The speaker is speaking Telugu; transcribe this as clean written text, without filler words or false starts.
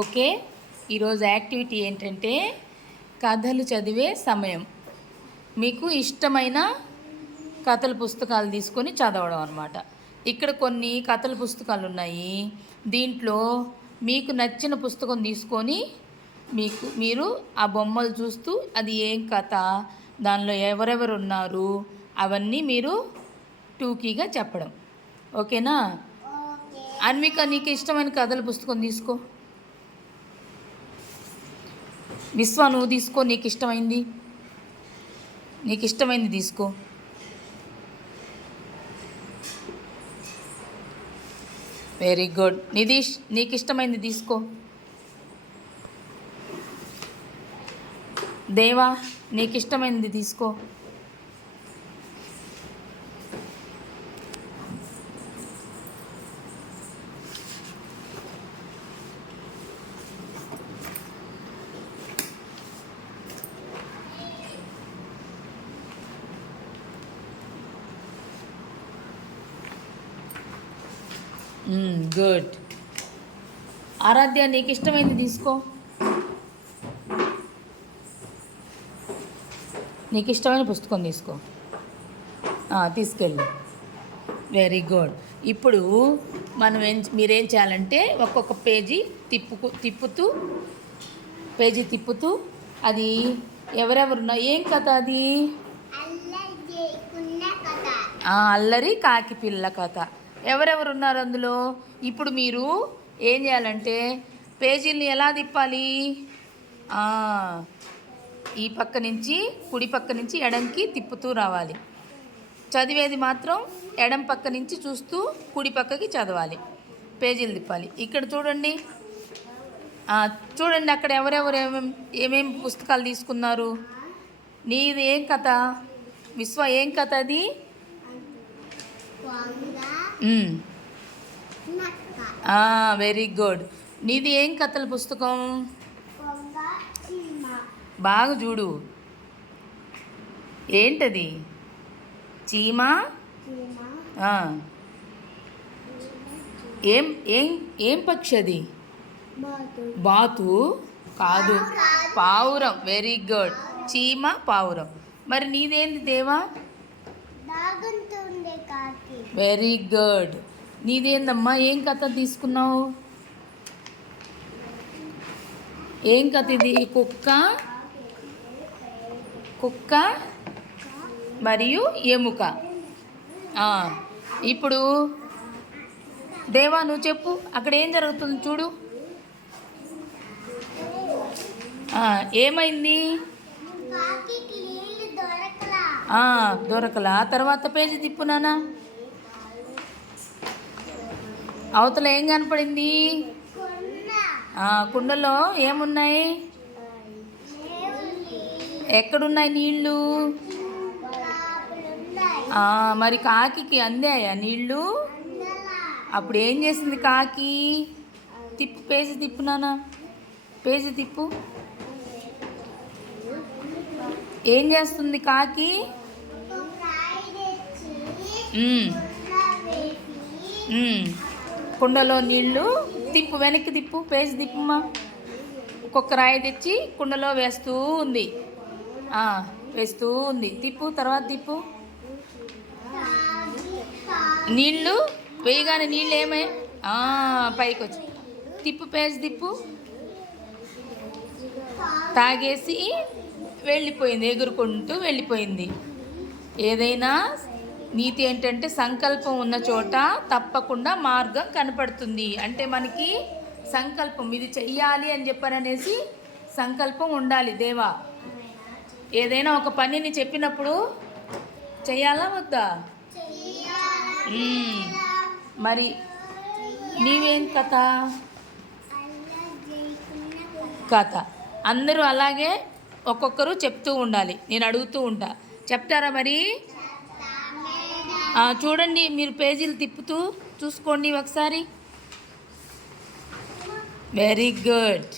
ఓకే, ఈరోజు యాక్టివిటీ ఏంటంటే కథలు చదివే సమయం. మీకు ఇష్టమైన కథల పుస్తకాలు తీసుకొని చదవడం అన్నమాట. ఇక్కడ కొన్ని కథల పుస్తకాలు ఉన్నాయి. దీంట్లో మీకు నచ్చిన పుస్తకం తీసుకొని మీరు ఆ బొమ్మలు చూస్తూ అది ఏం కథ, దానిలో ఎవరెవరు ఉన్నారు అవన్నీ మీరు టూకీగా చెప్పడం. ఓకేనా? అన్విక, నీకు ఇష్టమైన కథల పుస్తకం తీసుకో. విశ్వ, నువ్వు తీసుకో. నీకు ఇష్టమైంది తీసుకో. Very good. నిధీష్, నీకు ఇష్టమైంది తీసుకో. దేవా, నీకు ఇష్టమైనది తీసుకో. గుడ్. ఆరాధ్య, నీకు ఇష్టమైంది తీసుకో. నీకు ఇష్టమైన పుస్తకం తీసుకో. తీసుకెళ్ళు. Very good. ఇప్పుడు మీరేం చేయాలంటే ఒక్కొక్క పేజీ తిప్పుతూ అది ఎవరెవరున్నా ఏం కథ అది? అల్లరి కాకి పిల్ల కథ. ఎవరెవరు ఉన్నారు అందులో? ఇప్పుడు మీరు ఏం చేయాలంటే పేజీలని ఎలా తిప్పాలి? ఈ పక్క నుంచి కుడి పక్క నుంచి ఎడంకి తిప్పుతూ రావాలి. చదివేది మాత్రం ఎడం పక్క నుంచి చూస్తూ కుడి పక్కకి చదవాలి. పేజీలు తిప్పాలి. ఇక్కడ చూడండి, అక్కడ ఎవరెవరు ఏమేమి పుస్తకాలు తీసుకున్నారు. నీది ఏం కథ? విశ్వ, ఏం కథ అది? Very good. నీది ఏం కథల పుస్తకం? బాగా చూడు. ఏంటది? చీమా? ఏం ఏం ఏం పక్షి అది? బాతు కాదు, పావురం. Very good. చీమ, పావురం. మరి నీదేంది దేవా? Very good. నీదేందమ్మా? ఏం కథ తీసుకున్నావు? ఏం కథ ఇది? కుక్క మరియు ఎముక. ఇప్పుడు దేవా, నువ్వు చెప్పు, అక్కడ ఏం జరుగుతుంది చూడు. ఏమైంది? దొరకలా. తర్వాత పేజీ తిప్పు నాన్న. అవతల ఏం కనపడింది? కుండలో ఏమున్నాయి? ఎక్కడున్నాయి నీళ్ళు? మరి కాకి అందాయా నీళ్ళు? అప్పుడు ఏం చేసింది కాకి? పేజీ తిప్పు నాన్న. పేజీ తిప్పు. ఏం చేస్తుంది కాకి? కుండలో నీళ్ళు తిప్పు. వెనక్కి తిప్పు. పేజీ తిప్పుమా. ఒక్కొక్క రాయి తెచ్చి కుండలో వేస్తూ ఉంది. తిప్పు. తర్వాత తిప్పు. నీళ్ళు వేయగానే నీళ్ళు ఏమై పైకి వచ్చి తిప్పు. పేజీ తిప్పు. తాగేసి వెళ్ళిపోయింది, ఎగురుకుంటూ వెళ్ళిపోయింది. ఏదైనా నీతి ఏంటంటే సంకల్పం ఉన్న చోట తప్పకుండా మార్గం కనపడుతుంది. అంటే మనకి సంకల్పం ఇది చెయ్యాలి అని చెప్పారనేసి సంకల్పం ఉండాలి. దేవా, ఏదైనా ఒక పనిని చెప్పినప్పుడు చెయ్యాలా వద్దా? మరి నీవేం కథ? అందరూ అలాగే ఒక్కొక్కరు చెప్తూ ఉండాలి. నేను అడుగుతూ ఉంటా. చెప్తారా మరి? చూడండి, మీరు పేజీలు తిప్పుతూ చూసుకోండి ఒకసారి. Very good.